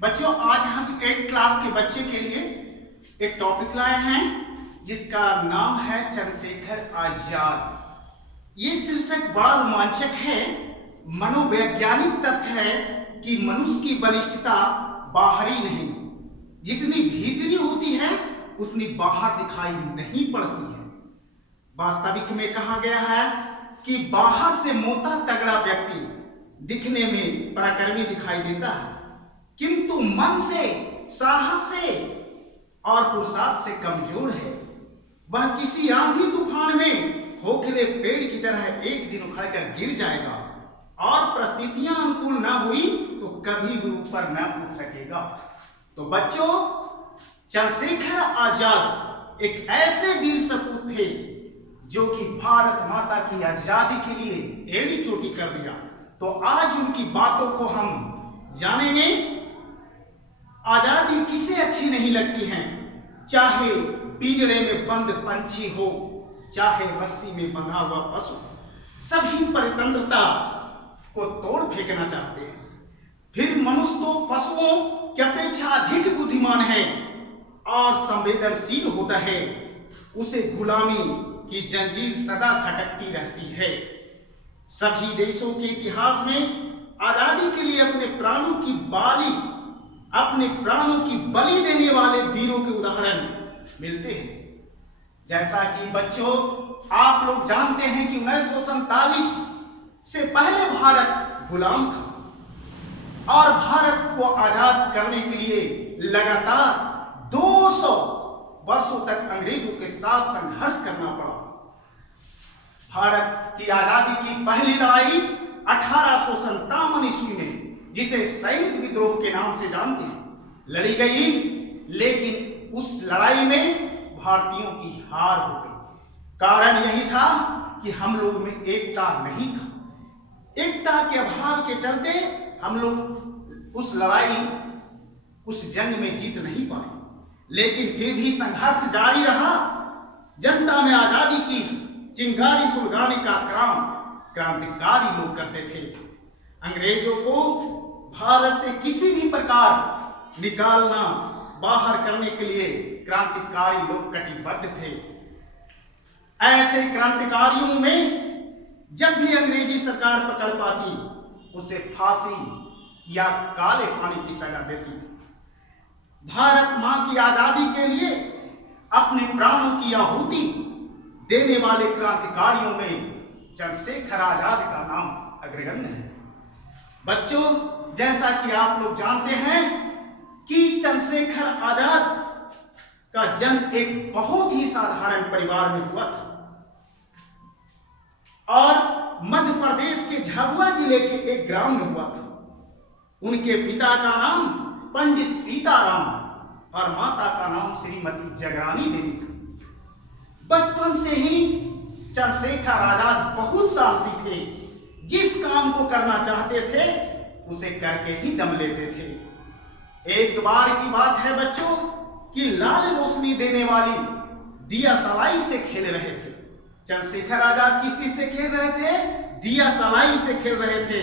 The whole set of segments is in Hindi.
बच्चों, आज हम 8 क्लास के बच्चे के लिए एक टॉपिक लाए हैं जिसका नाम है चंद्रशेखर आजाद। ये शीर्षक बड़ा रोमांचक है। मनोवैज्ञानिक तथ्य है कि मनुष्य की बलिष्ठता बाहरी नहीं, जितनी भीतरी होती है उतनी बाहर दिखाई नहीं पड़ती है। वास्तविक में कहा गया है कि बाहर से मोटा तगड़ा व्यक्ति दिखने में पराक्रमी दिखाई देता है, किंतु मन से, साहस से और पुरुषार्थ से कमजोर है। वह किसी आंधी तूफान में खोखले पेड़ की तरह एक दिन उखड़कर गिर जाएगा और परिस्थितियां अनुकूल ना हुई तो कभी भी ऊपर न उठ सकेगा। तो बच्चों, चंद्रशेखर आजाद एक ऐसे वीर सपूत थे जो कि भारत माता की आजादी के लिए एड़ी चोटी कर दिया। तो आज उनकी बातों को हम जानेंगे। आजादी किसे अच्छी नहीं लगती है, चाहे पिंजरे में बंद पंछी हो, चाहे रस्सी में बंधा हुआ पशु, सभी परतंत्रता को तोड़ फेंकना चाहते हैं। फिर मनुष्य तो पशुओं की अपेक्षा अधिक बुद्धिमान है और संवेदनशील होता है। उसे गुलामी की जंजीर सदा खटकती रहती है। सभी देशों के इतिहास में आजादी के लिए अपने प्राणों की बलि देने वाले वीरों के उदाहरण मिलते हैं। जैसा कि बच्चों, आप लोग जानते हैं कि 1947 से पहले भारत गुलाम था और भारत को आजाद करने के लिए लगातार 200 वर्षों तक अंग्रेजों के साथ संघर्ष करना पड़ा। भारत की आजादी की पहली लड़ाई 1857 ईस्वी में, जिसे सैनिक विद्रोह के नाम से जानते हैं, लड़ी गई, लेकिन उस लड़ाई में भारतीयों की हार हो गई। कारण यही था कि हम लोग में एकता नहीं था। एकता के अभाव के चलते हम लोग उस जंग में जीत नहीं पाए। लेकिन फिर भी संघर्ष जारी रहा। जनता में आजादी की चिंगारी सुलगाने का काम क्रांतिकारी लोग करते थे। अंग्रेजों को भारत से किसी भी प्रकार निकालना, बाहर करने के लिए क्रांतिकारी लोग कटिबद्ध थे। ऐसे क्रांतिकारियों में जब भी अंग्रेजी सरकार पकड़ पाती, उसे फांसी या काले पानी की सजा देती। भारत मां की आजादी के लिए अपने प्राणों की आहुति देने वाले क्रांतिकारियों में चंद्रशेखर आजाद का नाम अग्रगण्य है। बच्चों, जैसा कि आप लोग जानते हैं कि चंद्रशेखर आजाद का जन्म एक बहुत ही साधारण परिवार में हुआ था और मध्य प्रदेश के झाबुआ जिले के एक ग्राम में हुआ था। उनके पिता का नाम पंडित सीताराम और माता का नाम श्रीमती जगरानी देवी था। बचपन से ही चंद्रशेखर आजाद बहुत साहसी थे। जिस काम को करना चाहते थे उसे करके ही दम लेते थे। एक बार की बात है बच्चों कि लाल रोशनी देने वाली दिया सलाई से खेल रहे थे। चंद्रशेखर आजाद किसी से खेल रहे थे? दिया सलाई से खेल रहे थे।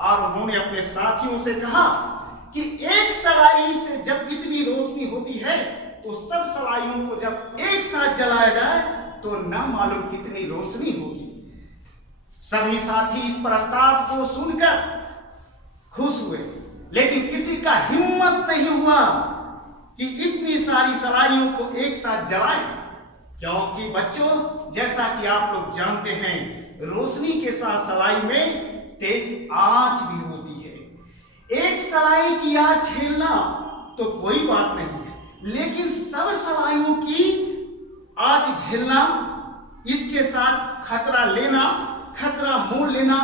और उन्होंने अपने साथियों से कहा कि एक सलाई से जब इतनी रोशनी होती है तो सब सलाइयों को जब एक साथ जलाया जाए तो न मालूम कितनी रोशनी होगी। सभी साथी इस प्रस्ताव को सुनकर खुश हुए, लेकिन किसी का हिम्मत नहीं हुआ कि इतनी सारी सलाइयों को एक साथ जलाएं, क्योंकि बच्चों, जैसा कि आप लोग जानते हैं, रोशनी के साथ सलाई में तेज आंच भी होती है। एक सलाई की आंच झेलना तो कोई बात नहीं है, लेकिन सब सलाइयों की आंच झेलना, इसके साथ खतरा मोल लेना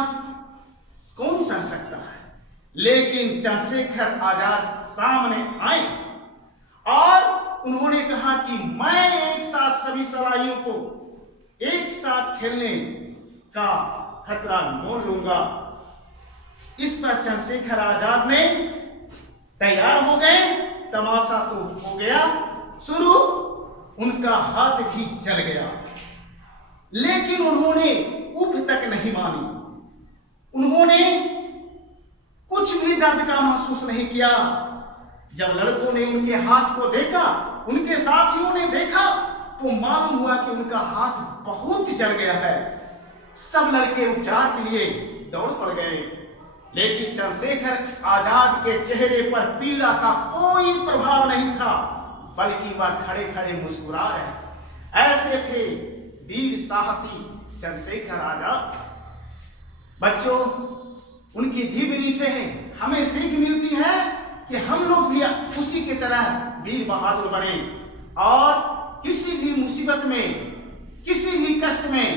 कौन सह सकता है। लेकिन चंद्रशेखर आजाद सामने आए और उन्होंने कहा कि मैं एक साथ सभी सलाइयों को एक साथ खेलने का खतरा मोल लूंगा। इस पर चंद्रशेखर आजाद ने तैयार हो गए। तमाशा तो हो गया शुरू, उनका हाथ भी जल गया, लेकिन उन्होंने उफ तक नहीं मानी। उन्होंने कुछ भी दर्द का महसूस नहीं किया। जब लड़कों ने उनके हाथ को देखा, उनके साथियों ने देखा, तो मालूम हुआ कि उनका हाथ बहुत जल गया है। सब लड़के उपचार के लिए दौड़ पड़ गए, लेकिन चंद्रशेखर आजाद के चेहरे पर पीड़ा का कोई प्रभाव नहीं था, बल्कि वह खड़े खड़े मुस्कुरा रहे। ऐसे थे वीर साहसी चंद्रशेखर आजाद। बच्चों, उनकी जीवनी से हमें सीख मिलती है कि हम लोग भी उसी की तरह वीर बहादुर बने और किसी भी मुसीबत में, किसी भी कष्ट में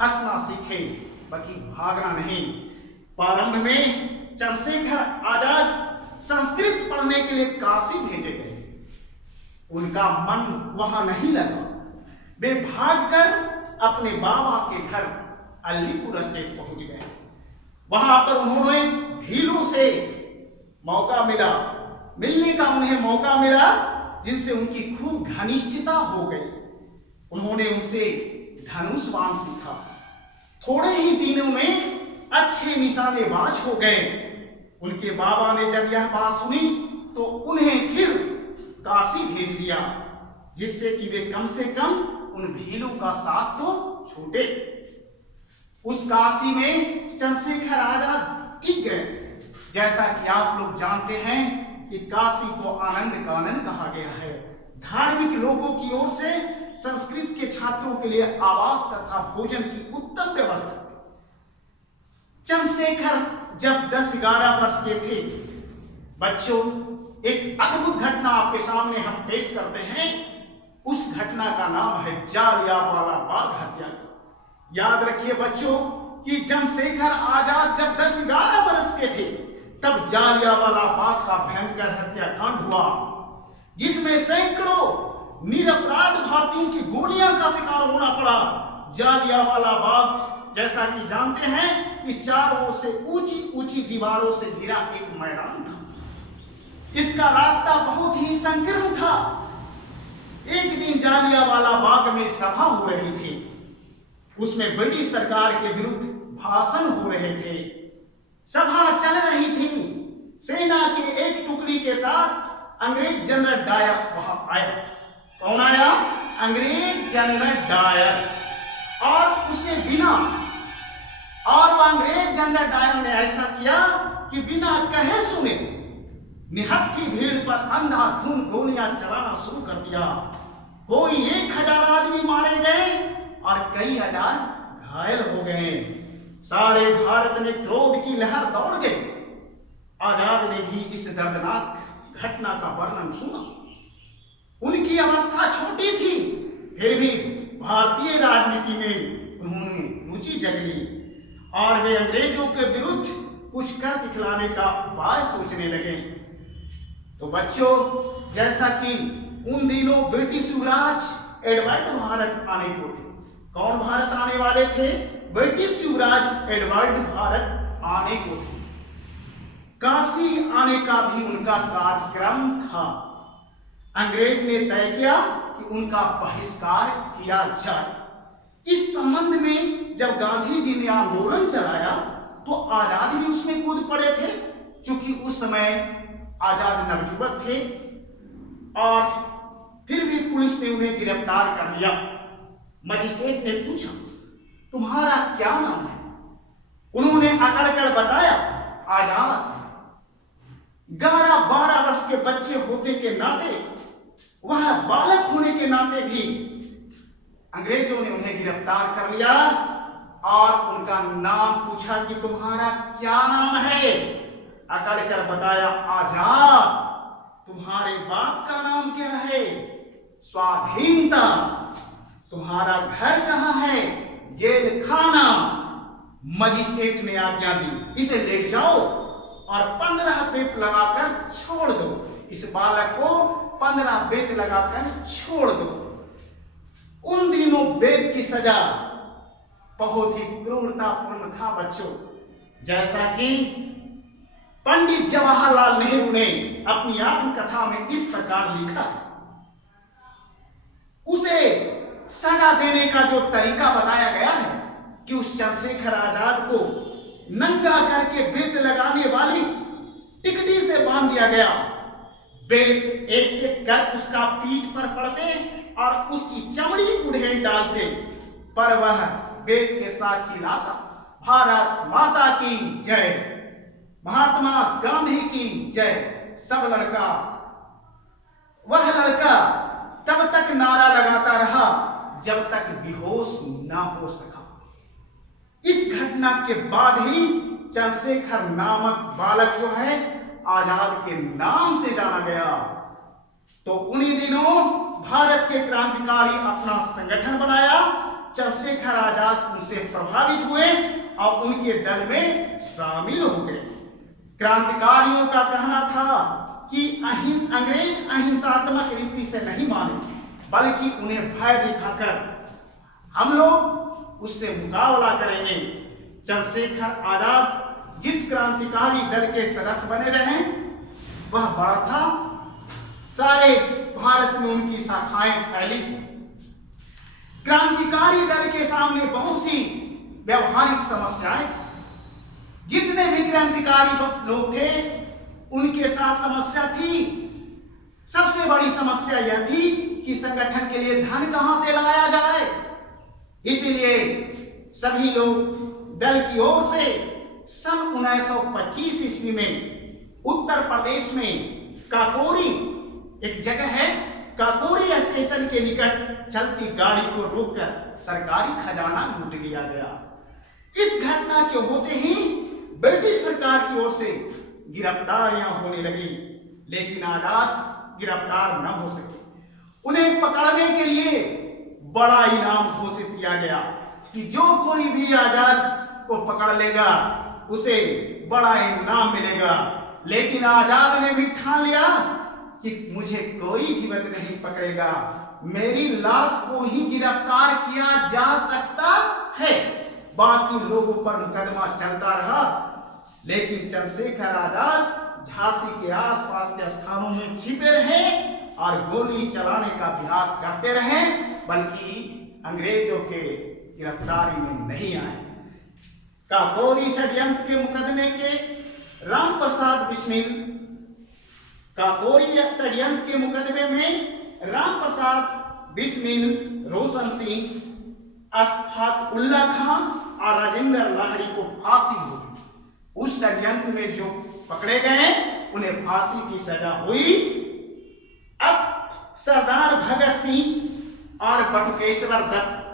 हंसना सीखें, बाकी भागना नहीं। प्रारंभ में चंद्रशेखर आजाद संस्कृत पढ़ने के लिए काशी भेजे गए। उनका मन वहां नहीं लगा। वे भागकर अपने बाबा के घर अलीपुर स्टेट पहुंच गए। वहां पर उन्होंने भीलों से मिलने का उन्हें मौका मिला, जिनसे उनकी खूब घनिष्ठता हो गई। उन्होंने उनसे धनुष बाण सीखा। थोड़े ही दिनों में अच्छे निशानेबाज हो गए। उनके बाबा ने जब यह बात सुनी तो उन्हें फिर काशी भेज दिया, जिससे कि वे कम से कम उन भीलों का साथ तो छूटे। उस काशी में चंद्रशेखर आजाद टिक गए। जैसा कि आप लोग जानते हैं कि काशी को आनंद कानन कहा गया है। धार्मिक लोगों की ओर से संस्कृत के छात्रों के लिए आवास तथा भोजन की उत्तम व्यवस्था। चंद्रशेखर जब 10-11 वर्ष के थे, बच्चों, एक अद्भुत घटना आपके सामने हम पेश करते हैं। उस घटना का नाम है जालियांवाला बाग हत्याकांड। याद रखिए बच्चों कि चंद्रशेखर आजाद जब 10-11 वर्ष के थे, तब जालियांवाला बाग का भयंकर हत्याकांड हुआ, जिसमें सैकड़ों निरपराध भारतीयों की गोलियां का शिकार होना पड़ा। जालियांवाला बाग, जैसा कि जानते हैं, कि चारों ओर से ऊंची ऊंची दीवारों से घिरा एक मैदान था। इसका रास्ता बहुत ही संकीर्ण था। एक दिन जालियांवाला बाग में सभा हो रही थी। उसमें ब्रिटिश सरकार के विरुद्ध भाषण हो रहे थे। सभा चल रही थी। सेना के एक टुकड़ी के साथ अंग्रेज जनरल डायर वहां आया। कौन आया? अंग्रेज जनरल डायर। और उसे वह अंग्रेज जनरल डायर ने ऐसा किया कि बिना कहे सुने निहत्थी भीड़ पर अंधाधुंध गोलियां चलाना शुरू कर दिया। कोई 1000 आदमी मारे गए और कई हजार घायल हो गए। सारे भारत में क्रोध की लहर दौड़ गई। आजाद ने भी इस दर्दनाक घटना का वर्णन सुना। उनकी अवस्था छोटी थी, फिर भी भारतीय राजनीति में उन्होंने रुचि जग ली और वे अंग्रेजों के विरुद्ध कुछ कर दिखलाने का उपाय सोचने लगे। तो बच्चों, जैसा कि उन दिनों ब्रिटिश युवराज एडवर्ड भारत आने को थे। कौन भारत आने वाले थे? ब्रिटिश युवराज एडवर्ड भारत आने को थे। काशी आने का भी उनका कार्यक्रम था। अंग्रेज ने तय किया कि उनका बहिष्कार किया जाए। इस संबंध में जब गांधी जी ने आंदोलन चलाया तो आजाद भी उसमें कूद पड़े थे। चूंकि उस समय आजाद नवयुवक थे और फिर भी पुलिस ने उन्हें गिरफ्तार कर लिया। मजिस्ट्रेट ने पूछा, तुम्हारा क्या नाम है? उन्होंने अकड़ कर बताया, आजाद। 11-12 वर्ष के बच्चे होने के नाते, वह बालक होने के नाते भी अंग्रेजों ने उन्हें गिरफ्तार कर लिया और उनका नाम पूछा कि तुम्हारा क्या नाम है? अकड़ कर बताया, आजाद। तुम्हारे बाप का नाम क्या है? स्वाधीनता। तुम्हारा घर कहां है? जेल खाना। मजिस्ट्रेट ने आज्ञा दी, इसे ले जाओ और 15 बेत लगाकर छोड़ दो। इस बालक को 15 बेत लगाकर छोड़ दो। उन दिनों बेत की सजा बहुत ही क्रूरतापूर्ण था बच्चों। जैसा कि पंडित जवाहरलाल नेहरू ने अपनी आत्मकथा में इस प्रकार लिखा, उसे सजा देने का जो तरीका बताया गया है कि उस चंद्रशेखर आजाद को नंगा करके बेत लगाने वाली टिकटी से बांध दिया गया। बेद एक एक कर उसका पीठ पर पड़ते और उसकी चमड़ी उड़ेल डालते, पर वह बेद के साथ चिल्लाता, भारत माता की जय, महात्मा गांधी की जय। सब लड़का, वह लड़का तब तक नारा लगाता रहा जब तक बेहोश ना हो सका। इस घटना के बाद ही चंद्रशेखर नामक बालक जो है आजाद के नाम से जाना गया। तो उन्हीं दिनों भारत के क्रांतिकारी अपना संगठन बनाया, चंद्रशेखर आजाद उनसे प्रभावित हुए और उनके दल में शामिल हो गए। क्रांतिकारियों का कहना था कि अंग्रेज अहिंसात्मक रीति से नहीं माने, बल्कि उन्हें भय दिखाकर हम लोग उससे मुकाबला करेंगे। चंद्रशेखर आजाद जिस क्रांतिकारी दल के सदस्य बने रहे वह बड़ा था, सारे भारत में उनकी शाखाएं फैली थी। क्रांतिकारी दल के सामने बहुत सी व्यवहारिक समस्याएं थी। जितने भी क्रांतिकारी लोग थे उनके साथ समस्या थी। सबसे बड़ी समस्या यह थी कि संगठन के लिए धन कहां से लाया जाए। इसलिए सभी लोग दल की ओर से सन 1925 ईस्वी में उत्तर प्रदेश में काकोरी एक जगह है, काकोरी स्टेशन के निकट चलती गाड़ी को रोककर सरकारी खजाना लूट लिया गया। इस घटना के होते ही ब्रिटिश सरकार की ओर से गिरफ्तारियां होने लगी, लेकिन आजाद गिरफ्तार न हो सके। उन्हें पकड़ने के लिए बड़ा इनाम घोषित किया गया कि जो कोई भी आजाद को पकड़ लेगा उसे बड़ा इनाम मिलेगा। लेकिन आजाद ने भी ठान लिया कि मुझे कोई जीवित नहीं पकड़ेगा, मेरी लाश को ही गिरफ्तार किया जा सकता है। बाकी लोगों पर मुकदमा चलता रहा, लेकिन चंद्रशेखर आजाद झांसी के आसपास के स्थानों में छिपे रहे और गोली चलाने का प्रयास करते रहे, बल्कि अंग्रेजों के गिरफ्तारी में नहीं आए। काकोरी षड्यंत्र के मुकदमे के राम प्रसाद बिस्मिल, काकोरी षड्यंत्र के मुकदमे में राम प्रसाद बिस्मिल, रोशन सिंह, अशफाक उल्ला खान और राजेंद्र लाहिड़ी को फांसी हुई। उस षड्यंत्र में जो पकड़े गए उन्हें फांसी की सजा हुई। अब सरदार भगत सिंह और बटुकेश्वर दत्त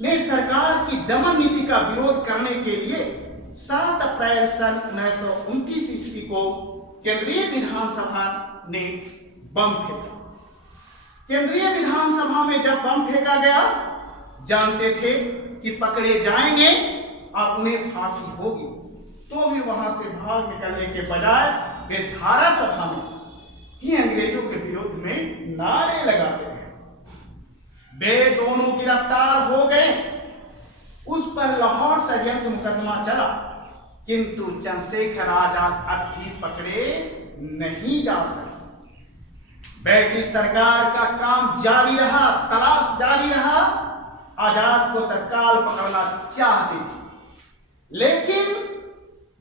ने सरकार की दमन नीति का विरोध करने के लिए 7 अप्रैल सन 1929 ईस्वी को केंद्रीय विधानसभा ने बम फेंका। केंद्रीय विधानसभा में जब बम फेंका गया, जानते थे कि पकड़े जाएंगे और उन्हें फांसी होगी, तो भी वहां से भाग निकलने के बजाय वे धारा सभा में ही अंग्रेजों के विरोध में नारे लगाते हैं। वे दोनों गिरफ्तार हो गए। उस पर लाहौर षड्यंत्र मुकदमा चला, किंतु चंद्रशेखर आजाद अब भी पकड़े नहीं जा सके। ब्रिटिश सरकार का काम जारी रहा, तलाश जारी रहा। आजाद को तत्काल पकड़ना चाहती थी, लेकिन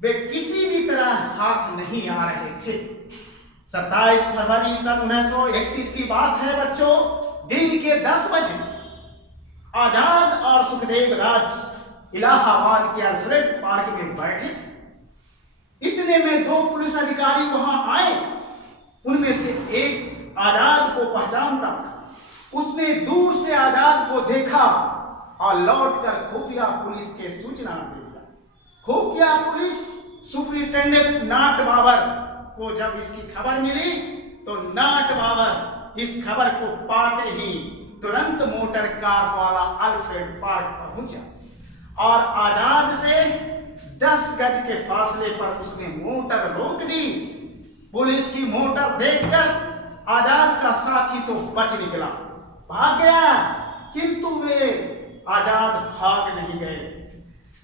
वे किसी भी तरह हाथ नहीं आ रहे थे। 27 फरवरी सन 1931 की बात है बच्चों, दिन के 10 बजे आजाद और सुखदेव राज इलाहाबाद के अल्फ्रेड पार्क में बैठे थे। इतने में 2 पुलिस अधिकारी वहां आए। उनमें से एक आजाद को पहचानता था। उसने दूर से आजाद को देखा और लौटकर खुफिया पुलिस के सूचना दे दिया। खुफिया पुलिस सुपरिटेंडेंट नाट बाबर को जब इसकी खबर मिली, तो नाट बाबर इस खबर को पाते ही तुरंत मोटर कार वाला अल्फ्रेड पार्क पहुंचा और आजाद से 10 गज के फासले पर उसने मोटर रोक दी। पुलिस की मोटर देखकर आजाद का साथी तो बच निकला, भाग गया, किंतु वे आजाद भाग नहीं गए।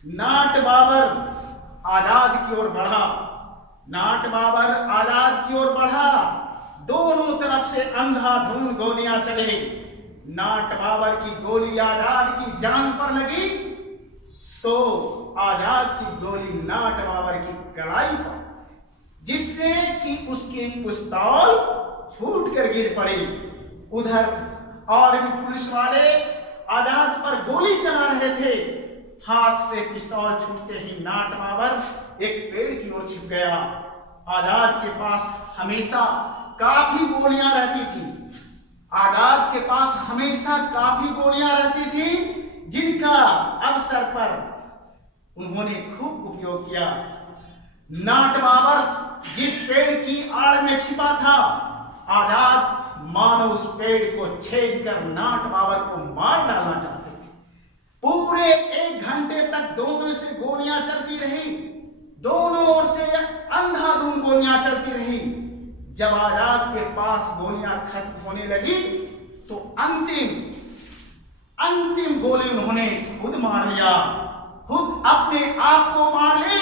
नाट बाबर आजाद की ओर बढ़ा, नाट बाबर आजाद की ओर बढ़ा। दोनों तरफ से अंधाधुंध गोलियां चली। नाट बाबर की गोली आजाद की जांघ पर लगी, तो आजाद की गोली नाट बाबर की कलाई पर। जिससे कि उसकी पिस्तौल फूट कर गिर पड़ी। उधर और भी पुलिस वाले आजाद पर गोली चला रहे थे। हाथ से पिस्तौल छूटते ही नाट बाबर एक पेड़ की ओर छिप गया। आजाद के पास हमेशा काफी गोलियां रहती थी। आजाद के पास हमेशा काफी गोलियां रहती थी, जिनका अवसर पर उन्होंने खूब उपयोग किया। नाट बाबर जिस पेड़ की आड़ में छिपा था, आजाद मानो उस पेड़ को छेद कर नाट बाबर को मार डालना चाहते थे। पूरे 1 घंटे तक दोनों से गोलियां चलती रही, दोनों ओर से अंधाधुंध गोलियां चलती रही। जब आजाद के पास गोलियां खत्म होने लगी तो अंतिम गोली उन्होंने खुद मार लिया, खुद अपने आप को मार ली।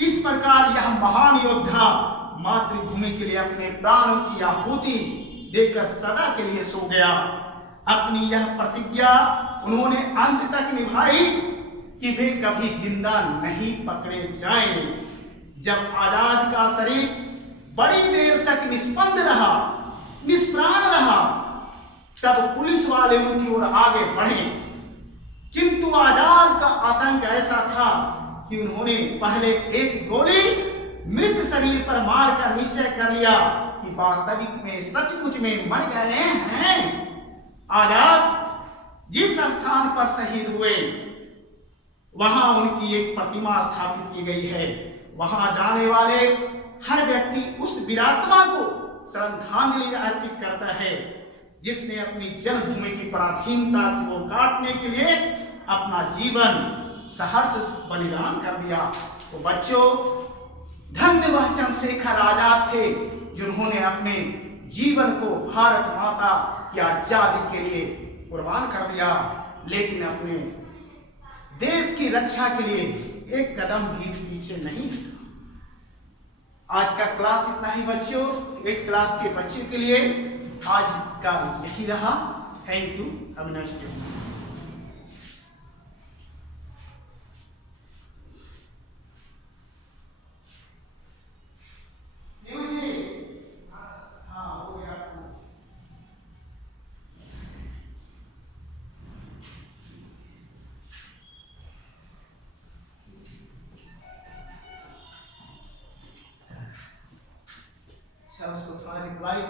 इस प्रकार यह महान योद्धा मातृभूमि के लिए अपने प्राणों की आहुति देकर सदा के लिए सो गया। अपनी यह प्रतिज्ञा उन्होंने अंत तक निभाई कि वे कभी जिंदा नहीं पकड़े जाएंगे। जब आजाद का शरीर बड़ी देर तक निस्पंद रहा, निष्प्राण रहा, तब पुलिस वाले उनकी ओर आगे बढ़े। किंतु आजाद का आतंक ऐसा था कि उन्होंने पहले एक गोली मृत शरीर पर मारकर निश्चय कर लिया कि वास्तविक में सचमुच में मर गए हैं। आजाद जिस स्थान पर शहीद हुए वहां उनकी एक प्रतिमा स्थापित की गई है। वहां जाने वाले हर व्यक्ति उस वीरात्मा को श्रद्धांजलि अर्पित करता है, जिसने अपनी जन्मभूमि की पराधीनता को काटने के लिए अपना जीवन सहर्ष बलिदान कर दिया। तो बच्चों, धन्य वह चंद्रशेखर आजाद थे जिन्होंने अपने जीवन को भारत माता की आजादी के लिए कुर्बान कर दिया, लेकिन अपने देश की रक्षा के लिए एक कदम भी पीछे नहीं। आज का क्लास इतना ही बच्चों। 8 क्लास के बच्चे के लिए आज का यही रहा। Thank you. अविनाश जी। उसको थोड़ा रिप्लाई दे।